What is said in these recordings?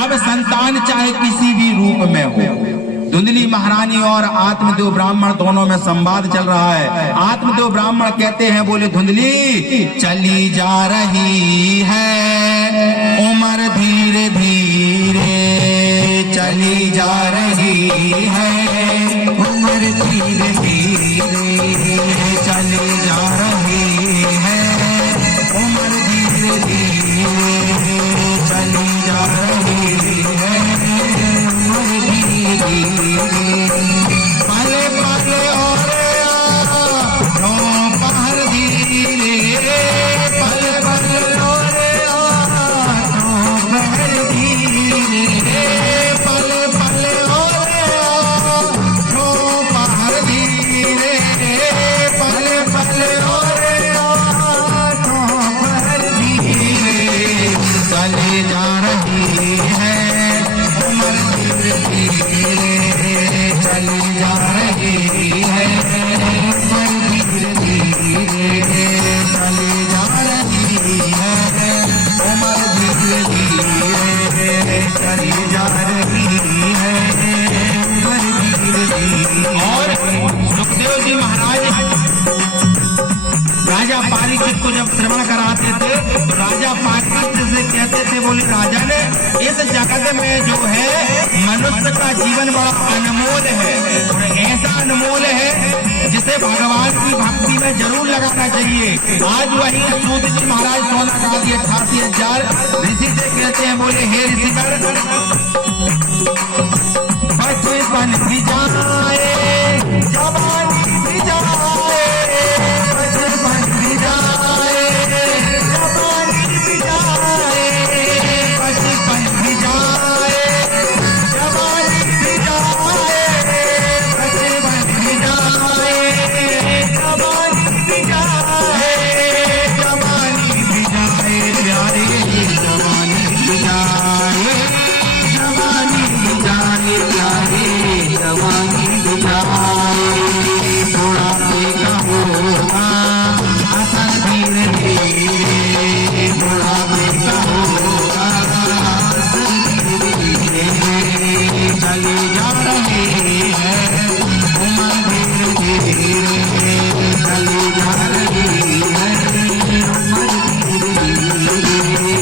अब संतान चाहे किसी भी रूप में हो। धुंधली महारानी और आत्मदेव ब्राह्मण दोनों में संवाद चल रहा है। आत्मदेव ब्राह्मण कहते हैं, बोले धुंधली चली जा रही है उम्र धीरे धीरे, चली जा रही है उम्र धीरे धीरे, चली जा रही है उम्र धीरे धीरे, चली जा रही है उम्र धीरे धीरे। पले पले और दोपहर धीरे, पले पले और दोपहर धीरे, पले पले और दोपहर धीरे, पले पले और दोपहर धीरे, चले जा रही है उम्र धीरे धीरे, चली जा रही है उम्र धीरे धीरे, चली जा रही है उम्र धीरे धीरे, चली जा रही है उम्र धीरे धीरे। और सुखदेव जी महाराज राजा परीक्षित को जब श्रवण कराते थे तो राजा परीक्षित से कहते थे, बोले राजा ने इस जगत में जो है मनुष्य का जीवन बड़ा अनमोल है, और ऐसा अनमोल है जिसे भगवान की भक्ति में जरूर लगाना चाहिए। आज वही सूत जी महाराज सोना का 88,000 ऋषि से कहते हैं, बोले हे ऋषिवर बचपन भी जाए जवानी भी जाए, बचपन भी जाए जवानी भी जाए, बचपन भी जाए जवानी भी जाए, बचपन भी जाए जवानी भी जाए, जवानी भी जाए प्यारे, जवानी भी जाए, जवानी भी जाए प्यारे, जवानी भी जाए। थोड़ा देखा होगा असर धीरे धीरे, थोड़ा देखा होगा असर धीरे धीरे, चली जा रही है उम्र धीरे धीरे, चली जा रही है उम्र धीरे धीरे।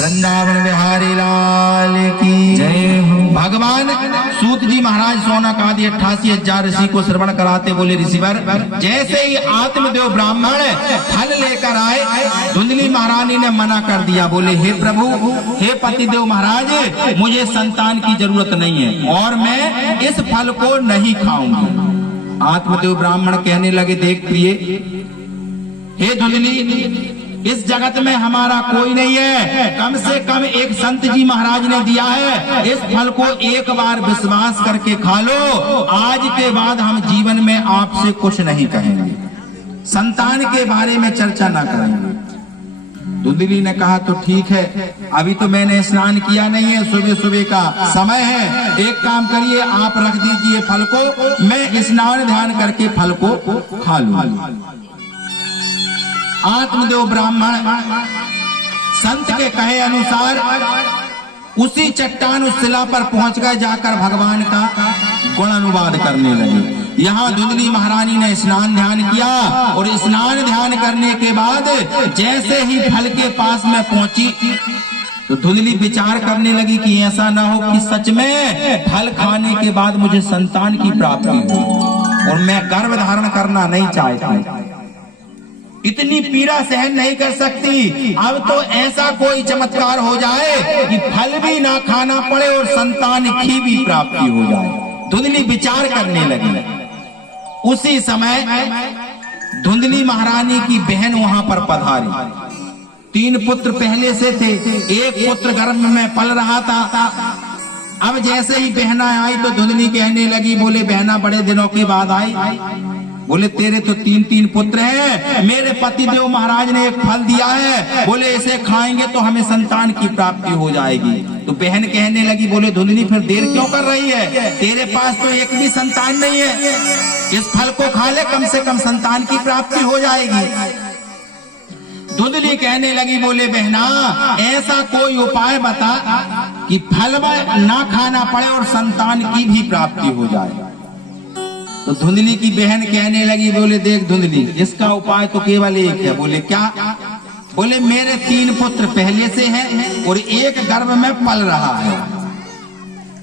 वृंदावन बिहारी लाल की जय हो। भगवान सूत जी महाराज सोना का 88,000 ऋषि को श्रवण कराते बोले ऋषिवर जैसे ही आत्मदेव ब्राह्मण फल लेकर आए धुंधली महारानी ने मना कर दिया। बोले हे प्रभु हे पतिदेव महाराज मुझे संतान की जरूरत नहीं है और मैं इस फल को नहीं खाऊंगी। आत्मदेव ब्राह्मण कहने लगे देख प्रिय हे धुंधली इस जगत में हमारा कोई नहीं है, कम से कम एक संत जी महाराज ने दिया है, इस फल को एक बार विश्वास करके खा लो, आज के बाद हम जीवन में आपसे कुछ नहीं कहेंगे, संतान के बारे में चर्चा ना करेंगे। धुंधली ने कहा तो ठीक है, अभी तो मैंने स्नान किया नहीं है, सुबह सुबह का समय है, एक काम करिए आप रख दीजिए फल को, मैं स्नान ध्यान करके फल को खा लूंगी। आत्मदेव ब्राह्मण संत के कहे अनुसार उसी चट्टान उस शिला पर पहुंच गए, जाकर भगवान का गुण अनुवाद करने लगे। यहाँ धुंधली महारानी ने स्नान ध्यान किया और स्नान ध्यान करने के बाद जैसे ही फल के पास में पहुंची तो धुंधली विचार करने लगी कि ऐसा ना हो कि सच में फल खाने के बाद मुझे संतान की प्राप्ति हो और मैं गर्भ धारण करना नहीं चाहती, इतनी पीड़ा सहन नहीं कर सकती। अब तो ऐसा कोई चमत्कार हो जाए कि फल भी ना खाना पड़े और संतान की भी प्राप्ति हो जाए। धुंधली विचार करने लगी। उसी समय धुंधली महारानी की बहन वहां पर पधारी। 3 पुत्र पहले से थे, एक पुत्र गर्भ में पल रहा था। अब जैसे ही बहना आई तो धुंधली कहने लगी, बोले बहना बड़े दिनों के बाद आई। बोले तेरे तो 3 पुत्र हैं, मेरे पतिदेव महाराज ने एक फल दिया है, बोले इसे खाएंगे तो हमें संतान की प्राप्ति हो जाएगी। तो बहन कहने लगी, बोले धुंधली फिर देर क्यों कर रही है, तेरे पास तो एक भी संतान नहीं है, इस फल को खा ले, कम से कम संतान की प्राप्ति हो जाएगी। धुंधली कहने लगी, बोले बहना ऐसा कोई उपाय बता कि फल ना खाना पड़े और संतान की भी प्राप्ति हो जाए। तो धुंधली की बहन कहने लगी, बोले देख धुंधली, इसका उपाय तो केवल एक है। बोले क्या? बोले मेरे 3 पुत्र पहले से हैं और एक गर्भ में पल रहा है।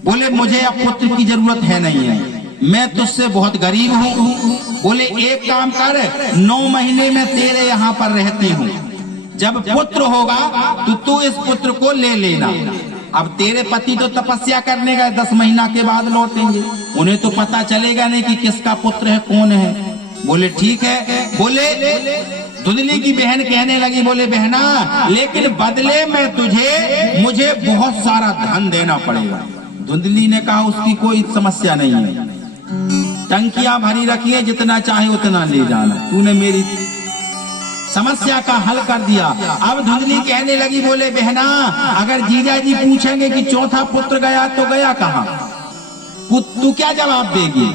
बोले मुझे अब पुत्र की जरूरत है नहीं है, मैं तुझसे बहुत गरीब हूँ। बोले एक काम कर, 9 महीने में तेरे यहाँ पर रहती हूँ, जब पुत्र होगा तो तू इस पुत्र को ले लेना। अब तेरे पति तो तपस्या करने गए, 10 महीना के बाद लौटेंगे, उन्हें तो पता चलेगा नहीं कि किसका पुत्र है कौन है। बोले ठीक है। बोले धुंधली की बहन कहने लगी, बोले बहना लेकिन बदले में मुझे बहुत सारा धन देना पड़ेगा। धुंधली ने कहा उसकी कोई समस्या नहीं है, टंकियां भरी रखी है, जितना चाहे उतना ले जाना, तूने मेरी समस्या का हल कर दिया। अब धुंधली कहने लगी, बोले बहना अगर जीजा जी पूछेंगे कि चौथा पुत्र गया तो गया कहाँ, तू क्या जवाब देगी?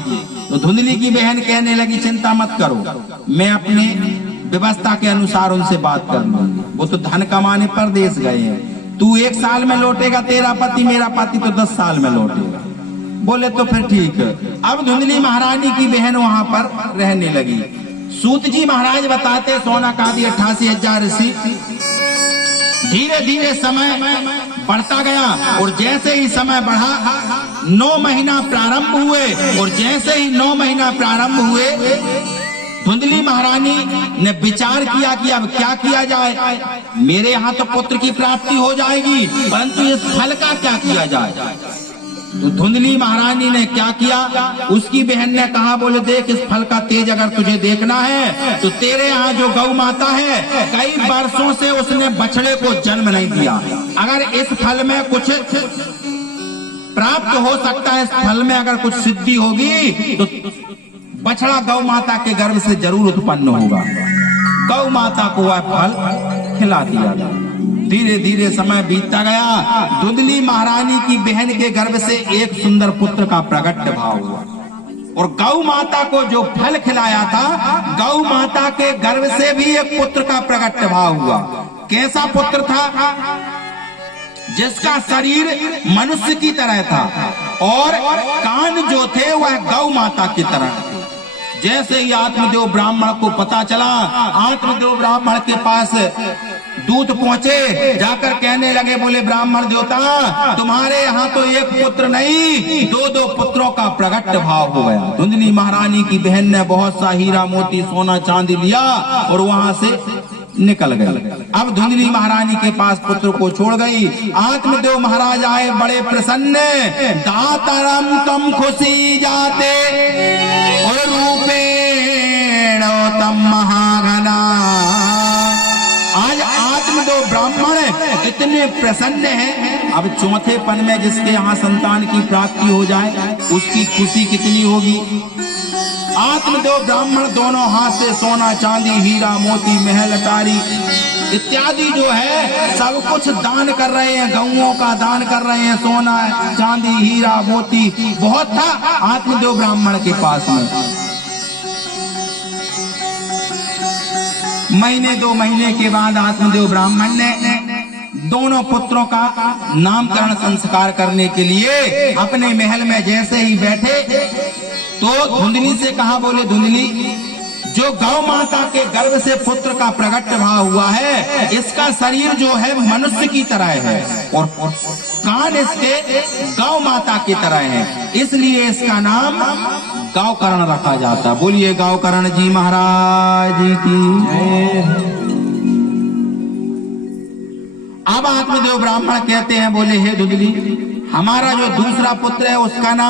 तो धुंधली की बहन कहने लगी, चिंता मत करो, मैं अपने व्यवस्था के अनुसार उनसे बात कर लूंगी, वो तो धन कमाने परदेश गए हैं, तू 1 साल में लौटेगा तेरा पति, मेरा पति तो 10 साल में लौटेगा। बोले तो फिर ठीक है। अब धुंधली महारानी की बहन वहां पर रहने लगी। सूत जी महाराज बताते, सोना कादी 88,000 ऋषि। धीरे धीरे समय बढ़ता गया और जैसे ही समय बढ़ा 9 महीना प्रारंभ हुए और जैसे ही 9 महीना प्रारंभ हुए धुंधली महारानी ने विचार किया कि अब क्या किया जाए, मेरे यहाँ तो पुत्र की प्राप्ति हो जाएगी, परंतु इस फल का क्या किया जाए। तो धुंधली महारानी ने क्या किया, उसकी बहन ने कहा, बोले देख इस फल का तेज अगर तुझे देखना है तो तेरे यहाँ जो गौ माता है कई वर्षों से उसने बछड़े को जन्म नहीं दिया, अगर इस फल में कुछ प्राप्त हो सकता है, इस फल में अगर कुछ सिद्धि होगी तो बछड़ा गौ माता के गर्भ से जरूर उत्पन्न होगा। गौ माता को वह फल खिला दिया गया। धीरे धीरे समय बीतता गया। धुंधली महारानी की बहन के गर्भ से एक सुंदर पुत्र का प्रकट भाव हुआ और गौ माता को जो फल खिलाया था, गौ माता के गर्भ से भी एक पुत्र का प्रकट भाव हुआ। कैसा पुत्र था? जिसका शरीर मनुष्य की तरह था और कान जो थे वह गौ माता की तरह थे। जैसे ही आत्मदेव ब्राह्मण को पता चला, आत्मदेव ब्राह्मण के पास दूत पहुंचे, जाकर कहने लगे, बोले ब्राह्मण देवता तुम्हारे यहाँ तो एक पुत्र नहीं 2-2 पुत्रों का प्रकट भाव हो गया। धुंधली महारानी की बहन ने बहुत सा हीरा मोती सोना चांदी लिया और वहां से निकल गई। अब धुंधली महारानी के पास पुत्र को छोड़ गई। आत्मदेव महाराज आए बड़े प्रसन्न, दातरम तम खुशी जाते और रूपेण तम महाघना। आज इतने प्रसन्न हैं। अब चौथे पन में जिसके यहाँ संतान की प्राप्ति हो जाए उसकी खुशी कितनी होगी। आत्मदेव ब्राह्मण दोनों हाथ से सोना चांदी हीरा मोती महल अटारी इत्यादि जो है सब कुछ दान कर रहे हैं, गऊओं का दान कर रहे हैं, सोना चांदी हीरा मोती बहुत था आत्मदेव ब्राह्मण के पास में। महीने 2 महीने के बाद आत्मदेव ब्राह्मण ने दोनों पुत्रों का नामकरण संस्कार करने के लिए अपने महल में जैसे ही बैठे तो धुंधली से कहा, बोले धुंधली जो गौ माता के गर्भ से पुत्र का प्रकट भाव हुआ है इसका शरीर जो है मनुष्य की तरह है और कान इसके गौ माता की तरह है, इसलिए इसका नाम गौकर्ण रखा जाता। बोलिए गौकर्ण जी महाराज की। अब आत्मदेव ब्राह्मण कहते हैं, बोले हे धुंधली हमारा जो दूसरा पुत्र है उसका नाम